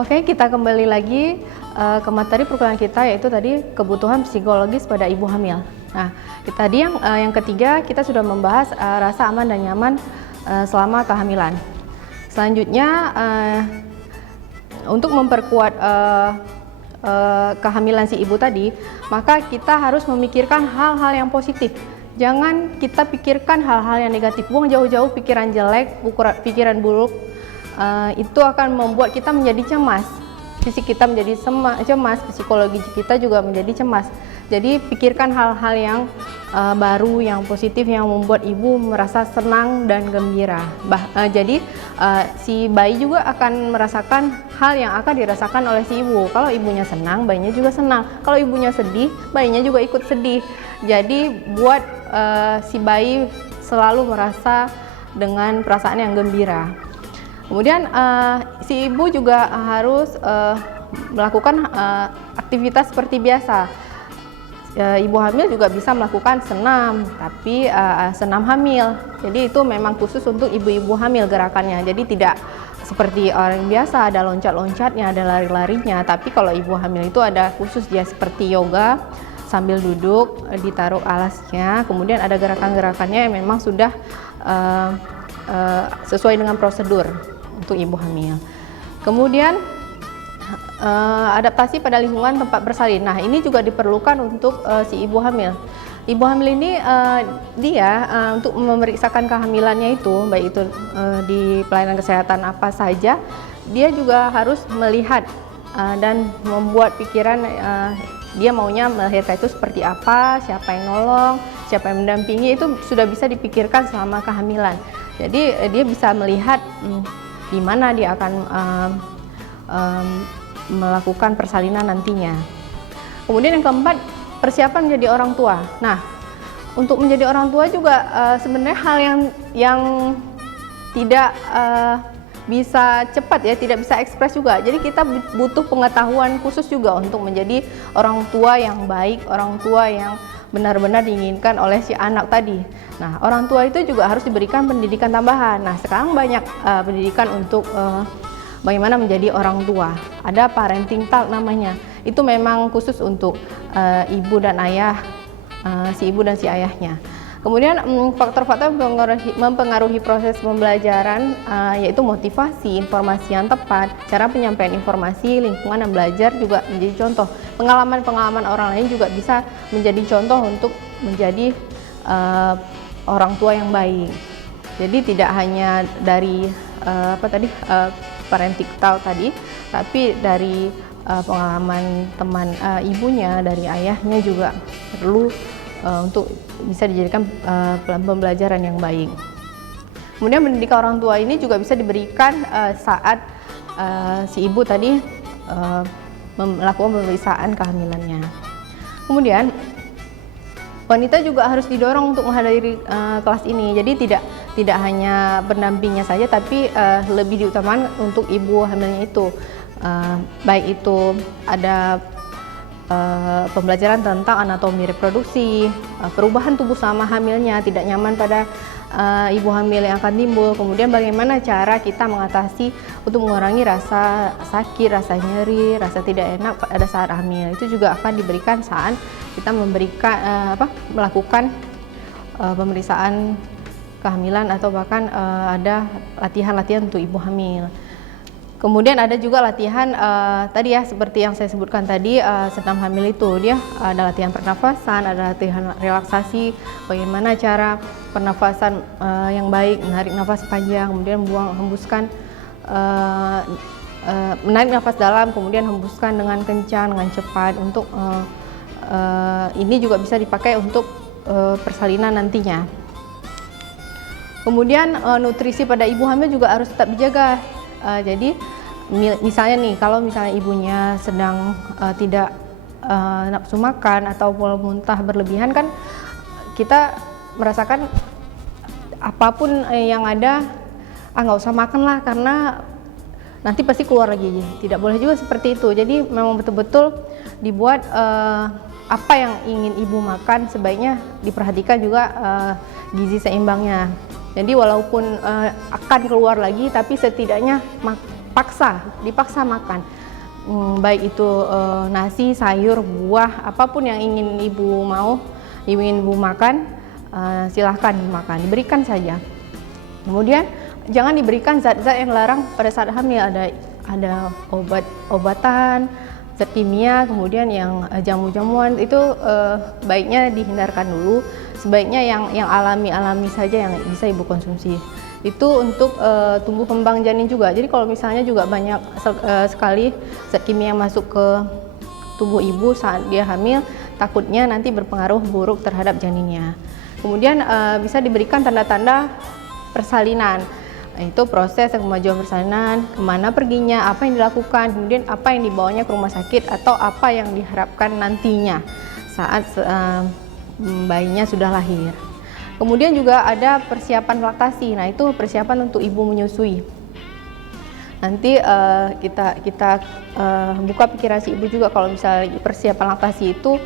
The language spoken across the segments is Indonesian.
Oke, kita kembali lagi ke materi perkuliahan kita, yaitu tadi kebutuhan psikologis pada ibu hamil. Nah, tadi yang ketiga kita sudah membahas rasa aman dan nyaman selama kehamilan. Selanjutnya untuk memperkuat kehamilan si ibu tadi, maka kita harus memikirkan hal-hal yang positif. Jangan kita pikirkan hal-hal yang negatif, buang jauh-jauh pikiran jelek, pikiran buruk. Itu akan membuat kita menjadi cemas, fisik kita menjadi cemas, psikologi kita juga menjadi cemas. Jadi pikirkan hal-hal yang baru, yang positif, yang membuat ibu merasa senang dan gembira. Jadi si bayi juga akan merasakan hal yang akan dirasakan oleh si ibu. Kalau ibunya senang, bayinya juga senang. Kalau ibunya sedih, bayinya juga ikut sedih. Jadi buat si bayi selalu merasa dengan perasaan yang gembira. Kemudian si ibu juga harus melakukan aktivitas seperti biasa. Ibu hamil juga bisa melakukan senam, tapi senam hamil. Jadi itu memang khusus untuk ibu-ibu hamil gerakannya. Jadi tidak seperti orang biasa ada loncat-loncatnya, ada lari-larinya. Tapi kalau ibu hamil itu ada khusus dia seperti yoga sambil duduk, ditaruh alasnya. Kemudian ada gerakan-gerakannya yang memang sudah sesuai dengan prosedur untuk ibu hamil. Kemudian adaptasi pada lingkungan tempat bersalin. Nah, ini juga diperlukan untuk si ibu hamil. Ibu hamil ini dia untuk memeriksakan kehamilannya itu, baik itu di pelayanan kesehatan apa saja, dia juga harus melihat dan membuat pikiran dia maunya melahirkan itu seperti apa, siapa yang nolong, siapa yang mendampingi, itu sudah bisa dipikirkan selama kehamilan. Jadi dia bisa melihat di mana dia akan melakukan persalinan nantinya. Kemudian yang keempat, persiapan menjadi orang tua. Nah, untuk menjadi orang tua juga sebenarnya hal yang tidak bisa cepat ya, tidak bisa ekspres juga. Jadi kita butuh pengetahuan khusus juga untuk menjadi orang tua yang baik, orang tua yang benar-benar diinginkan oleh si anak tadi. Nah, orang tua itu juga harus diberikan pendidikan tambahan. Nah, sekarang banyak pendidikan untuk bagaimana menjadi orang tua. Ada parenting talk namanya. Itu memang khusus untuk ibu dan ayah, si ibu dan si ayahnya. Kemudian faktor-faktor mempengaruhi proses pembelajaran yaitu motivasi, informasi yang tepat, cara penyampaian informasi, lingkungan yang belajar juga menjadi contoh. Pengalaman-pengalaman orang lain juga bisa menjadi contoh untuk menjadi orang tua yang baik. Jadi tidak hanya dari parenting talk tadi, tapi dari pengalaman teman ibunya, dari ayahnya juga perlu untuk bisa dijadikan pembelajaran yang baik. Kemudian pendidikan orang tua ini juga bisa diberikan saat si ibu tadi melakukan pemeriksaan kehamilannya. Kemudian wanita juga harus didorong untuk menghadiri kelas ini. Jadi tidak hanya pendampingnya saja, tapi lebih diutamakan untuk ibu hamilnya itu. Baik itu ada pembelajaran tentang anatomi reproduksi, perubahan tubuh selama hamilnya, tidak nyaman pada ibu hamil yang akan timbul, kemudian bagaimana cara kita mengatasi untuk mengurangi rasa sakit, rasa nyeri, rasa tidak enak pada saat hamil. Itu juga akan diberikan saat kita melakukan pemeriksaan kehamilan atau bahkan ada latihan-latihan untuk ibu hamil. Kemudian ada juga latihan tadi ya, seperti yang saya sebutkan tadi, senam hamil itu dia ada latihan pernafasan, ada latihan relaksasi, bagaimana cara pernafasan yang baik, menarik nafas panjang, kemudian menarik nafas dalam, kemudian hembuskan dengan kencang, dengan cepat. Untuk ini juga bisa dipakai untuk persalinan nantinya. Kemudian nutrisi pada ibu hamil juga harus tetap dijaga. Jadi misalnya nih, kalau misalnya ibunya sedang tidak nafsu makan atau muntah berlebihan, kan kita merasakan apapun yang ada, nggak usah makan lah karena nanti pasti keluar lagi. Tidak boleh juga seperti itu. Jadi memang betul-betul dibuat apa yang ingin ibu makan sebaiknya diperhatikan juga gizi seimbangnya. Jadi walaupun akan keluar lagi, tapi setidaknya dipaksa makan. Baik itu nasi, sayur, buah, apapun yang ingin ibu makan, silahkan dimakan, diberikan saja. Kemudian jangan diberikan zat-zat yang larang pada saat hamil, ada obatan, zat kimia, kemudian yang jamu-jamuan itu baiknya dihindarkan dulu. Sebaiknya yang alami saja yang bisa ibu konsumsi. Itu untuk tumbuh kembang janin juga. Jadi kalau misalnya juga banyak sekali zat kimia yang masuk ke tubuh ibu saat dia hamil, takutnya nanti berpengaruh buruk terhadap janinnya. Kemudian bisa diberikan tanda-tanda persalinan. Itu proses kemajuan persalinan, kemana perginya, apa yang dilakukan, kemudian apa yang dibawanya ke rumah sakit, atau apa yang diharapkan nantinya saat bayinya sudah lahir. Kemudian juga ada persiapan laktasi. Nah, itu persiapan untuk ibu menyusui. Nanti kita buka pikiran si ibu juga kalau misalnya persiapan laktasi itu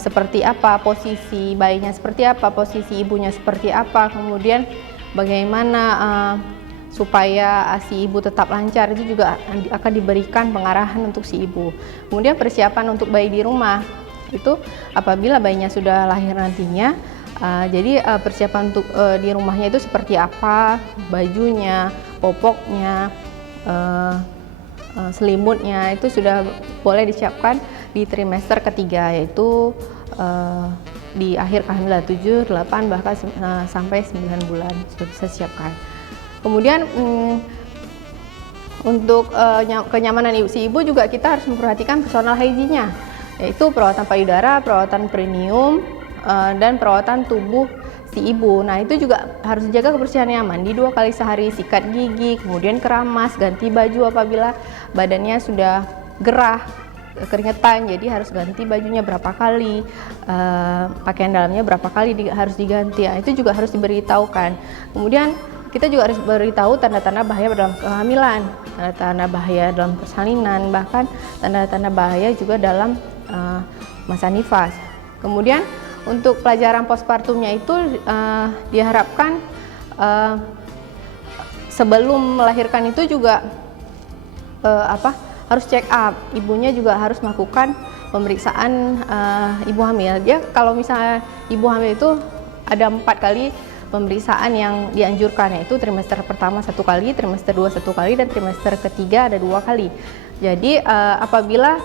seperti apa, posisi bayinya seperti apa, posisi ibunya seperti apa, kemudian bagaimana supaya si ibu tetap lancar, itu juga akan diberikan pengarahan untuk si ibu. Kemudian persiapan untuk bayi di rumah, itu apabila bayinya sudah lahir nantinya, jadi persiapan untuk di rumahnya itu seperti apa, bajunya, popoknya, selimutnya itu sudah boleh disiapkan di trimester ketiga, yaitu di akhir kehamilan 7, 8, bahkan sampai 9 bulan sudah bisa siapkan. Kemudian untuk kenyamanan si ibu juga kita harus memperhatikan personal hygiene-nya, yaitu perawatan payudara, perawatan perineum, dan perawatan tubuh si ibu. Nah, itu juga harus dijaga kebersihannya, mandi 2 kali sehari, sikat gigi, kemudian keramas, ganti baju apabila badannya sudah gerah, keringetan, jadi harus ganti bajunya berapa kali, pakaian dalamnya berapa kali harus diganti. Nah, itu juga harus diberitahukan. Kemudian kita juga harus beritahu tanda-tanda bahaya dalam kehamilan, tanda-tanda bahaya dalam persalinan, bahkan tanda-tanda bahaya juga dalam masa nifas. Kemudian untuk pelajaran postpartumnya itu diharapkan sebelum melahirkan itu juga harus check up. Ibunya juga harus melakukan pemeriksaan ibu hamil. Dia kalau misalnya ibu hamil itu ada 4 kali pemeriksaan yang dianjurkan, yaitu trimester pertama 1 kali, trimester 2 1 kali, dan trimester ketiga ada 2 kali. Jadi apabila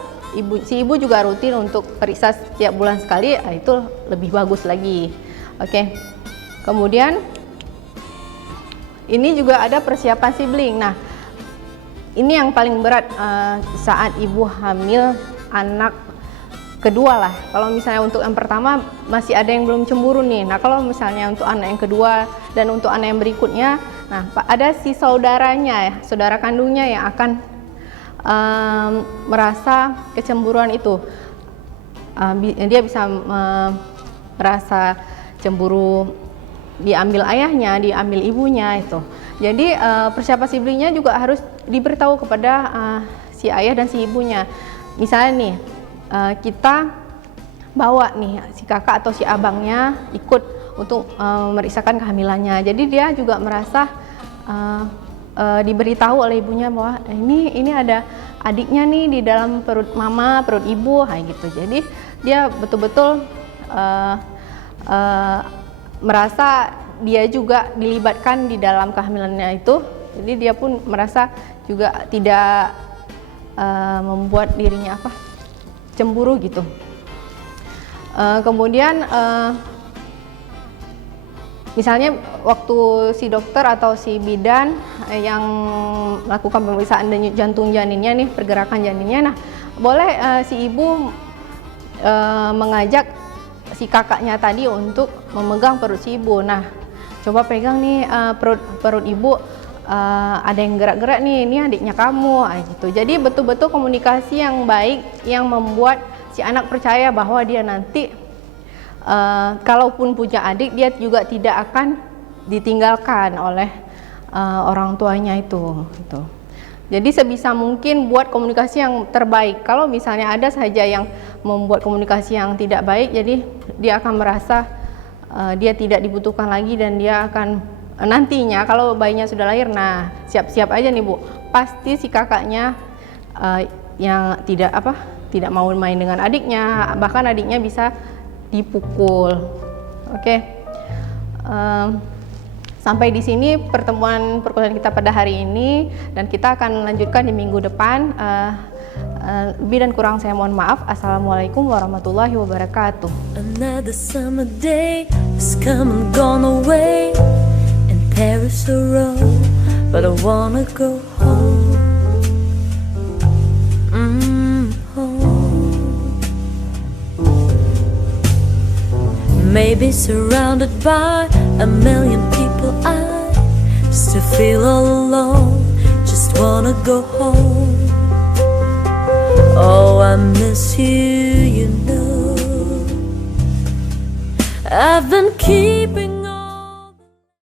si ibu juga rutin untuk periksa setiap bulan sekali, itu lebih bagus lagi. Oke. Kemudian ini juga ada persiapan sibling. Nah, ini yang paling berat saat ibu hamil anak kedua lah. Kalau misalnya untuk yang pertama masih ada yang belum cemburu nih. Nah, kalau misalnya untuk anak yang kedua dan untuk anak yang berikutnya, nah ada si saudaranya, saudara kandungnya yang akan merasa kecemburuan itu. Dia bisa merasa cemburu diambil ayahnya, diambil ibunya itu. Jadi persiapan siblingnya juga harus diberitahu kepada si ayah dan si ibunya. Misalnya nih, kita bawa nih si kakak atau si abangnya ikut untuk memeriksakan kehamilannya. Jadi dia juga merasa diberitahu oleh ibunya bahwa ini ada adiknya nih di dalam perut mama, perut ibu, kayak gitu. Jadi dia betul-betul merasa dia juga dilibatkan di dalam kehamilannya itu. Jadi dia pun merasa juga tidak membuat dirinya cemburu gitu. Kemudian misalnya waktu si dokter atau si bidan yang melakukan pemeriksaan jantung janinnya nih, pergerakan janinnya, nah boleh si ibu mengajak si kakaknya tadi untuk memegang perut si ibu. Nah, coba pegang nih perut ibu, ada yang gerak-gerak nih, ini adiknya kamu, gitu. Jadi betul-betul komunikasi yang baik yang membuat si anak percaya bahwa dia nanti kalaupun punya adik, dia juga tidak akan ditinggalkan oleh orang tuanya itu. Gitu. Jadi sebisa mungkin buat komunikasi yang terbaik. Kalau misalnya ada saja yang membuat komunikasi yang tidak baik, jadi dia akan merasa dia tidak dibutuhkan lagi, dan dia akan nantinya kalau bayinya sudah lahir, nah siap-siap aja nih Bu, pasti si kakaknya yang tidak mau main dengan adiknya, bahkan adiknya bisa dipukul. Oke. Sampai di sini pertemuan perkuliahan kita pada hari ini, dan kita akan lanjutkan di minggu depan. Lebih dan kurang saya mohon maaf. Assalamualaikum warahmatullahi wabarakatuh. Another summer day has come and gone away, and Paris a row, but I wanna go home. Home. Maybe surrounded by a million people, I still feel all alone. Just wanna go home. Oh, I miss you, you know. I've been keeping